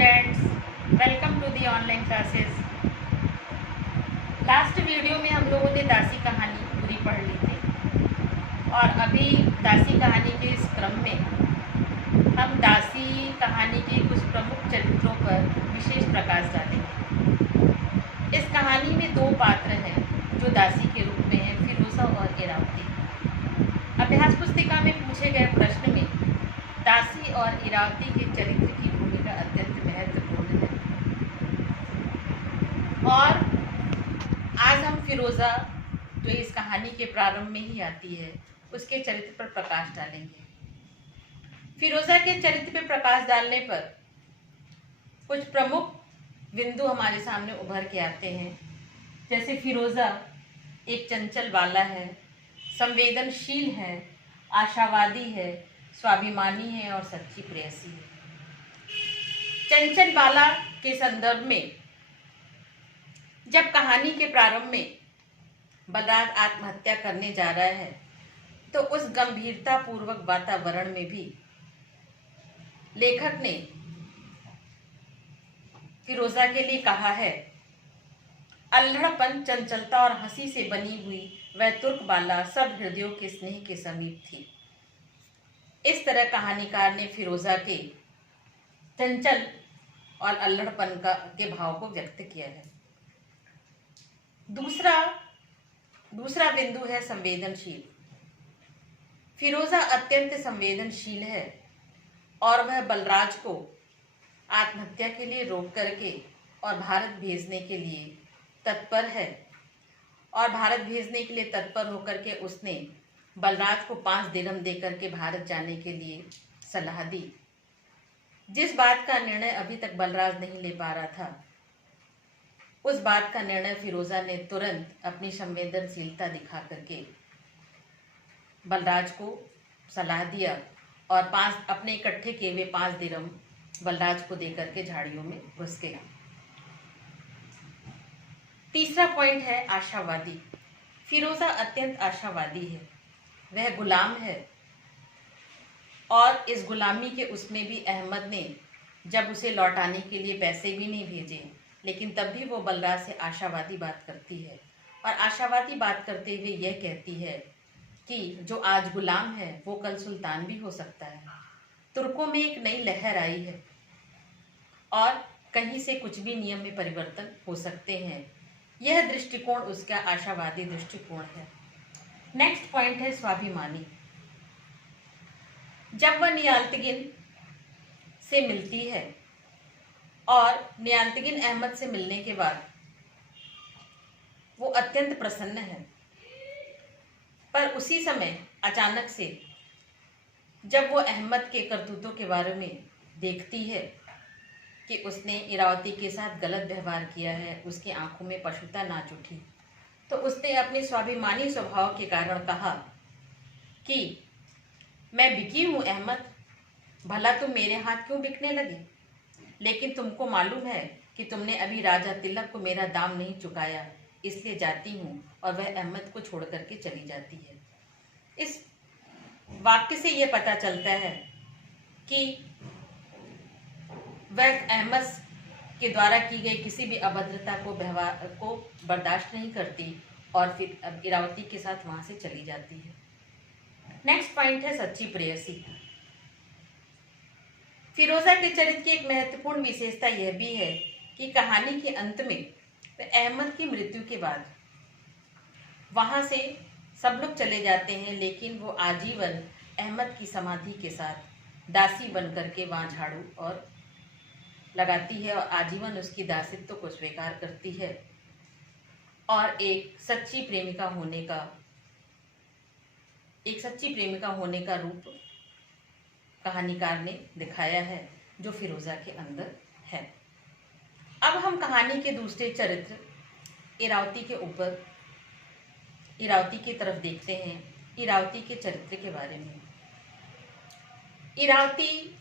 Students, welcome to the online classes. Last video में हम लोगों ने दासी कहानी पूरी पढ़ ली थी और अभी दासी कहानी के इस क्रम में हम दासी कहानी के कुछ प्रमुख चरित्रों पर विशेष प्रकाश डालेंगे। इस कहानी में दो पात्र हैं जो दासी के रूप में हैं, फिरोजा और इरावती। अभ्यास पुस्तिका में पूछे गए प्रश्न में दासी और इरावती के चरित्र की भूमिका अत्यंत महत्वपूर्ण है और आज हम फिरोजा, जो इस कहानी के प्रारंभ में ही आती है, उसके चरित्र पर प्रकाश डालेंगे। फिरोजा के चरित्र पर प्रकाश डालने पर कुछ प्रमुख बिंदु हमारे सामने उभर के आते हैं। जैसे फिरोजा एक चंचल बाला है, संवेदनशील है, आशावादी है, स्वाभिमानी है और सच्ची प्रेयसी है। चंचल बाला के संदर्भ में जब कहानी के प्रारंभ में बलराज आत्महत्या करने जा रहा है तो उस गंभीरता पूर्वक वातावरण में भी लेखक ने फिरोजा के लिए कहा है, अल्हड़पन, चंचलता और हंसी से बनी हुई वह तुर्क बाला सब हृदयों के स्नेह के समीप थी। इस तरह कहानीकार ने फिरोजा के चंचल और अल्हड़पन के भाव को व्यक्त किया है। दूसरा बिंदु है संवेदनशील। फिरोजा अत्यंत संवेदनशील है और वह बलराज को आत्महत्या के लिए रोक करके और भारत भेजने के लिए तत्पर है और भारत भेजने के लिए तत्पर होकर के उसने बलराज को 5 दिरहम देकर के भारत जाने के लिए सलाह दी। जिस बात का निर्णय अभी तक बलराज नहीं ले पा रहा था, उस बात का निर्णय फिरोजा ने तुरंत अपनी संवेदनशीलता दिखा करके बलराज को सलाह दिया और अपने इकट्ठे किए हुए 5 दिरहम बलराज को देकर के झाड़ियों में घुस गया। तीसरा पॉइंट है आशावादी। फिरोजा अत्यंत आशावादी है, वह गुलाम है और इस गुलामी के उसमें भी अहमद ने जब उसे लौटाने के लिए पैसे भी नहीं भेजे, लेकिन तब भी वो बलराज से आशावादी बात करती है और आशावादी बात करते हुए यह कहती है कि जो आज गुलाम है वो कल सुल्तान भी हो सकता है। तुर्कों में एक नई लहर आई है और कहीं से कुछ भी नियम में परिवर्तन हो सकते हैं। यह दृष्टिकोण उसका आशावादी दृष्टिकोण है। नेक्स्ट पॉइंट है स्वाभिमानी। जब वह नियाल्तगिन से मिलती है और नियाल्तगिन अहमद से मिलने के बाद वो अत्यंत प्रसन्न है, पर उसी समय अचानक से जब वो अहमद के करतूतों के बारे में देखती है कि उसने इरावती के साथ गलत व्यवहार किया है, उसकी आंखों में पशुता नाच उठी, तो उसने अपने स्वाभिमानी स्वभाव के कारण कहा कि मैं बिकी हूँ अहमद, भला तुम मेरे हाथ क्यों बिकने लगे? लेकिन तुमको मालूम है कि तुमने अभी राजा तिलक को मेरा दाम नहीं चुकाया, इसलिए जाती हूँ। और वह अहमद को छोड़ करके चली जाती है। इस वाक्य से यह पता चलता है कि वह अहमद के द्वारा की गई किसी भी अभद्रता को बर्दाश्त नहीं करती और फिर इरावती के साथ वहां से चली जाती है। नेक्स्ट पॉइंट है सच्ची प्रेयसी। फिरोजा के चरित्र की एक महत्वपूर्ण विशेषता यह भी है कि कहानी के अंत में अहमद की मृत्यु के बाद वहां से सब लोग चले जाते हैं, लेकिन वो आजीवन अहमद की समाधि के साथ दासी बन करके वहां झाड़ू और लगाती है और आजीवन उसकी दासित्व को स्वीकार करती है और एक सच्ची प्रेमिका होने का रूप कहानीकार ने दिखाया है, जो फिरोजा के अंदर है। अब हम कहानी के दूसरे चरित्र इरावती की तरफ देखते हैं। इरावती के चरित्र के बारे में। इरावती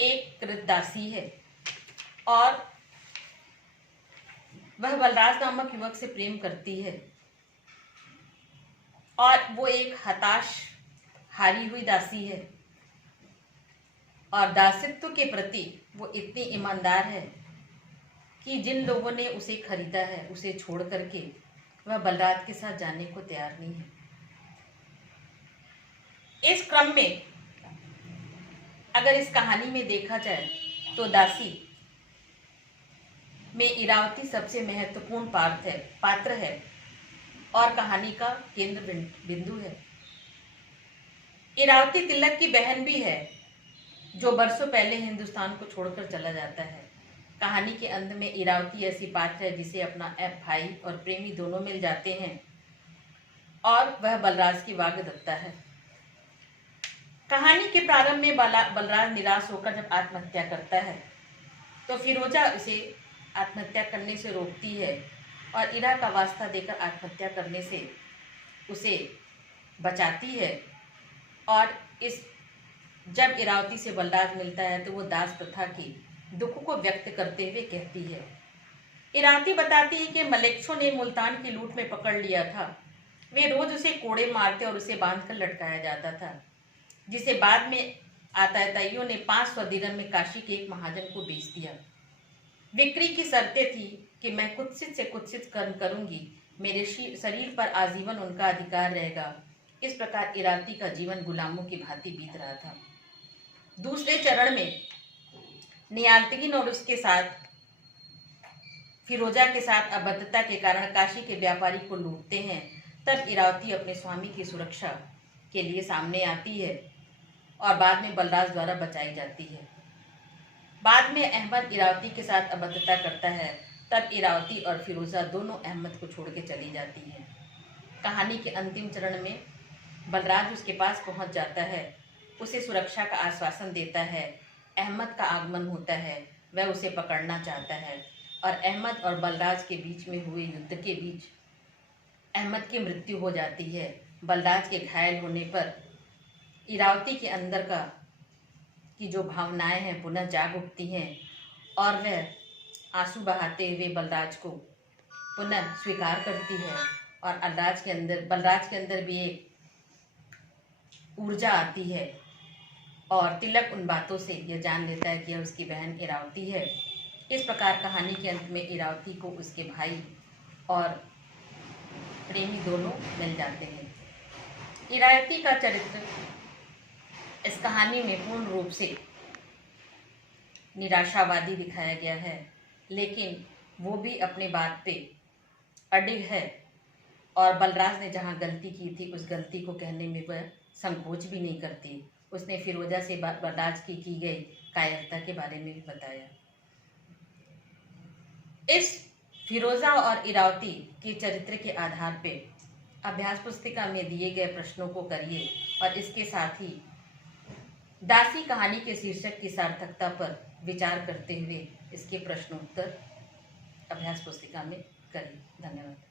एक कृतदासी है और वह बलराज नामक युवक से प्रेम करती है और वो एक हताश, हारी हुई दासी है। और दासित्व के प्रति वो इतनी ईमानदार है कि जिन लोगों ने उसे खरीदा है उसे छोड़ करके वह बलराज के साथ जाने को तैयार नहीं है। इस क्रम में अगर इस कहानी में देखा जाए तो दासी में इरावती सबसे महत्वपूर्ण पात्र है और कहानी का केंद्र बिंदु है। इरावती तिलक की बहन भी है जो बरसों पहले हिंदुस्तान को छोड़कर चला जाता है। कहानी के अंत में इरावती ऐसी पात्र है जिसे अपना भाई और प्रेमी दोनों मिल जाते हैं और वह बलराज की वाग्दत्ता है। कहानी के प्रारंभ में बलराज निराश होकर जब आत्महत्या करता है तो फिरोजा उसे आत्महत्या करने से रोकती है और इरा का वास्ता देकर आत्महत्या करने से उसे बचाती है। और जब इरावती से बलराज मिलता है तो वो दास प्रथा की दुख को व्यक्त करते हुए कहती है। इरावती बताती है कि मलेच्छों ने मुल्तान की लूट में पकड़ लिया था। वे रोज उसे कोड़े मारते और उसे बांधकर लटकाया जाता था, जिसे बाद में आताताइयों ने 500 दिरहम में काशी के एक महाजन को बेच दिया। बिक्री की शर्तें थी कि मैं कुत्सित से कुत्सित कर्म करूंगी, मेरे शरीर पर आजीवन उनका अधिकार रहेगा। इस प्रकार इरावती का जीवन गुलामों की भांति बीत रहा था। दूसरे चरण में नियाल्तगिन और उसके साथ फिरोजा के साथ अबद्धता के कारण काशी के व्यापारी को लूटते हैं। तब इरावती अपने स्वामी की सुरक्षा के लिए सामने आती है और बाद में बलराज द्वारा बचाई जाती है। बाद में अहमद इरावती के साथ अबद्धता करता है। तब इरावती और फिरोजा दोनों अहमद को छोड़ के चली जाती है। कहानी के अंतिम चरण में बलराज उसके पास पहुंच जाता है, उसे सुरक्षा का आश्वासन देता है। अहमद का आगमन होता है, वह उसे पकड़ना चाहता है और अहमद और बलराज के बीच में हुए युद्ध के बीच अहमद की मृत्यु हो जाती है। बलराज के घायल होने पर इरावती के अंदर की जो भावनाएं हैं पुनः जाग उठती हैं और वह आंसू बहाते हुए बलराज को पुनः स्वीकार करती है और बलराज के अंदर भी एक ऊर्जा आती है और तिलक उन बातों से यह जान लेता है कि यह उसकी बहन इरावती है। इस प्रकार कहानी के अंत में इरावती को उसके भाई और प्रेमी दोनों मिल जाते हैं। इरावती का चरित्र इस कहानी में पूर्ण रूप से निराशावादी दिखाया गया है, लेकिन वो भी अपने बात पे अडिग है और बलराज ने जहाँ गलती की थी उस गलती को कहने में वह संकोच भी नहीं करती। उसने फिरोजा से बलराज की गई कायरता के बारे में भी बताया। इस फिरोजा और इरावती के चरित्र के आधार पे अभ्यास पुस्तिका में दिए गए प्रश्नों को करिए और इसके साथ ही दासी कहानी के शीर्षक की सार्थकता पर विचार करते हुए इसके प्रश्नोत्तर अभ्यास पुस्तिका में करिए। धन्यवाद।